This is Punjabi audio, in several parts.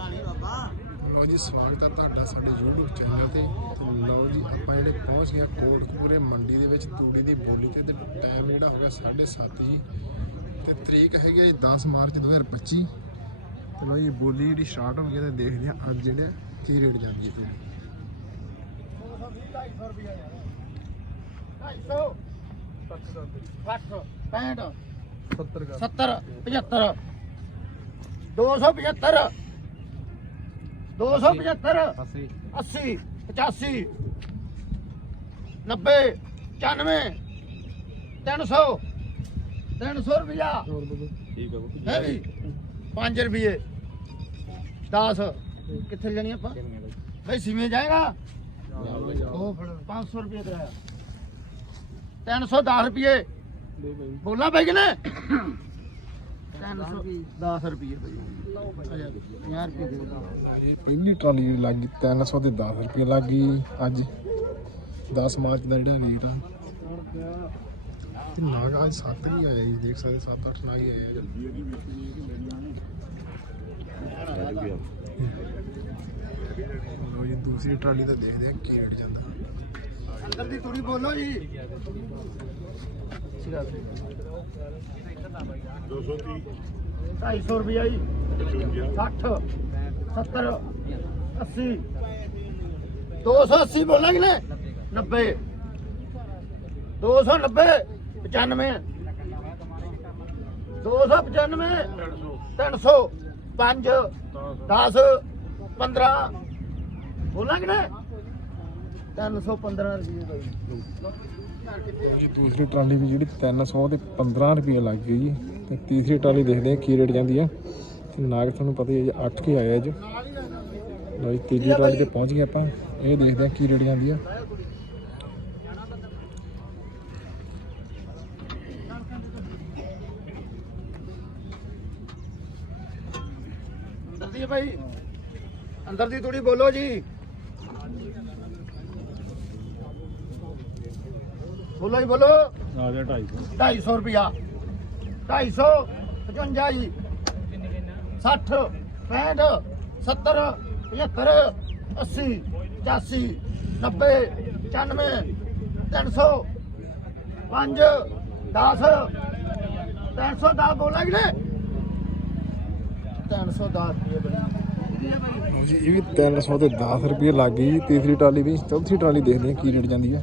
ਲਓ ਜੀ ਸਵਾਗਤ ਹੈ ਤੁਹਾਡਾ ਸਾਡੇ YouTube ਚੈਨਲ ਤੇ। ਤੇ ਲਓ ਜੀ ਆਪਾਂ ਜਿਹੜੇ ਪਹੁੰਚ ਗਏ ਕੋਟਕਪੂਰੇ ਮੰਡੀ ਦੇ ਵਿੱਚ ਤੂੜੀ ਦੀ ਬੋਲੀ ਤੇ। ਤੇ ਟਾਈਮ ਜਿਹੜਾ ਹੋ ਗਿਆ 7:30 ਜੀ। ਤੇ ਤਰੀਕ ਹੈਗੀ ਹੈ ਜੀ 10 ਮਾਰਚ 2025 ਤੇ ਲਓ ਜੀ ਬੋਲੀ ਜਿਹੜੀ ਸਟਾਰਟ ਹੋ ਗਈ ਤੇ ਦੇਖਦੇ ਹਾਂ ਅੱਜ ਜਿਹੜਾ ਕੀ ਰੇਟ ਜਾਂਦੀ ਹੈ ਤੂੜੀ। 65 70 ਕਰ 70 75 275 275 80 80 85 90 95 300 300 ਰੁਪਇਆ ਠੀਕ ਹੈ ਹੈ ਵੀ 5 ਰੁਪਏ 10 ਕਿੱਥੇ ਲੈਣੀ ਆਪਾਂ? ਬਈ? ਸਿਵੇਂ ਜਾਏਗਾ? ਉਹ ਫੜ 500 ਰੁਪਏ ਕਰਾਇਆ 310 ਰੁਪਏ ਬੋਲਾ ਪੈ ਗਏ ਨੇ 310 ਰੁਪਏ ਬਈ 50 ਰੁਪਏ ਦੇ ਦਿਓ। ਇਹ ਪਹਿਲੀ ਟਰਾਲੀ ਲੱਗ ਗਈ 300 ਤੇ 10 ਰੁਪਏ ਲੱਗ ਗਈ ਅੱਜ। 10 ਮਾਰਚ ਦਾ ਜਿਹੜਾ ਰੇਟ ਆ। ਤੇ ਨਾਗ ਅੱਜ 7 ਵੀ ਆਇਆ ਜੀ ਦੇਖ ਸਕਦੇ 7-8 ਨਾਗ ਹੀ ਆਏ ਆ ਲੋ ਜੀ ਦੂਸਰੀ ਟਰਾਲੀ ਤਾਂ ਦੇਖਦੇ ਆ ਕੀ ਰੇਟ ਜਾਂਦਾ। ਅੰਦਰ ਦੀ ਥੋੜੀ ਬੋਲੋ ਜੀ। ਸਿਰਾ 230 250 ਰੁਪਇਆ ਜੀ 60 70 80 280 ਬੋਲਾਂਗੇ ਨੇ 90 290 95 295 300 5 10 15 ਬੋਲਾਂਗੇ ਨੇ 315 ਰੁਪਏ ਬਾਈ ਜੀ। ਦੂਸਰੀ ਟਰਾਲੀ ਵੀ ਜਿਹੜੀ 300 ਤੇ 15 ਰੁਪਏ ਲੱਗ ਗਈ ਜੀ। ਤੇ ਤੀਸਰੀ ਟਰਾਲੀ ਦੇਖਦੇ ਆ ਕੀ ਰੇਟ ਜਾਂਦੀ ਆ। ਤੇ ਨਾਗ ਤੁਹਾਨੂੰ ਪਤਾ ਹੀ ਹੈ ਜੀ 8 ਕੇ ਆਇਆ ਅੱਜ। ਲੋ ਜੀ ਤੀਜੀ ਟਰਾਲੀ ਤੇ ਪਹੁੰਚ ਗਏ ਆਪਾਂ। ਇਹ ਦੇਖਦੇ ਆ ਕੀ ਰੇਟ ਜਾਂਦੀ ਆ। ਅੰਦਰ ਦੀ ਭਾਈ ਅੰਦਰ ਦੀ ਥੋੜੀ ਬੋਲੋ ਜੀ। ਬੋਲੋ ਜੀ ਬੋਲੋ। ਆ ਗਿਆ 250 250 ਰੁਪਿਆ 250 55 ਜੀ। 60 65 70 75 80 85 90 95 300 5 10 310 ਬੋਲਾਂਗੇ ਨੇ 310 ਰੁਪਏ ਬਣੀ। ਜੀ ਇਹ ਵੀ 300 ਤੇ 10 ਰੁਪਏ ਲੱਗ ਗਈ ਤੀਸਰੀ ਟਰਾਲੀ ਵੀ ਚੌਥੀ ਟਰਾਲੀ ਦੇਖਦੇ ਆ ਕੀ ਰੇਟ ਜਾਂਦੀ ਆ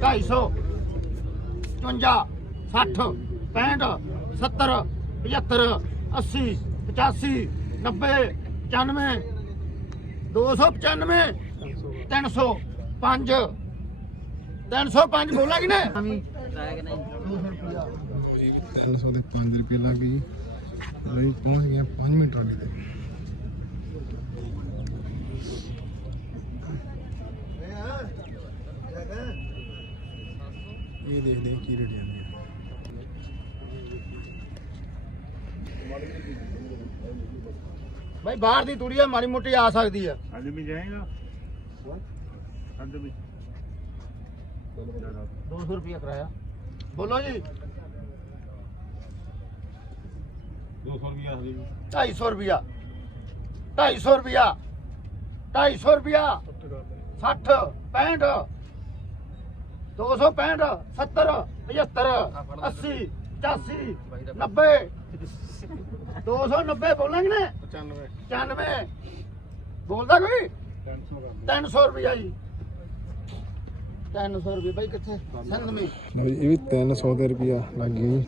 250 55 60 65 70 75 80 85 90 95 295 300 5 305 ਬੋਲਾਂਗੇ ਨੇ 300 ਤੇ 5 ਰੁਪਏ ਲੱਗ ਗਈ ਜੀ। ਪਹੁੰਚ ਗਏ 5ਵੀਂ ਟਰਾਲੀ ਤੇ ਇਹ ਦੇਖਦੇ ਆ ਕੀ ਰੇਟ ਜਾਂਦੀ ਆ? ਭਾਈ ਬਾਹਰ ਦੀ ਤੂੜੀ ਆ ਮਾੜੀ ਮੋਟੀ ਆ ਸਕਦੀ ਆ। ਅੱਜ ਵੀ ਜਾਏਗਾ? ਅੱਜ ਵੀ। 200 ਰੁਪਏ ਕਰਾਇਆ। ਬੋਲੋ ਜੀ। 200 ਰੁਪਿਆ ਵੀ। 250 ਰੁਪਿਆ 250 ਰੁਪਿਆ 250 ਰੁਪਿਆ 60 65 265 70 75 80 85 90 290 ਬੋਲਾਂਗੇ ਨੇ 95 95 ਬੋਲਦਾ ਕੋਈ? 300 300 ਰੁਪਿਆ ਜੀ। 300 ਰੁਪਏ ਭਾਈ ਕਿੱਥੇ? ਸੰਧ ਮੇ ਲਓ ਜੀ ਇਹ ਵੀ 300 ਦੇ ਰੁਪਿਆ ਲੱਗ ਗਈ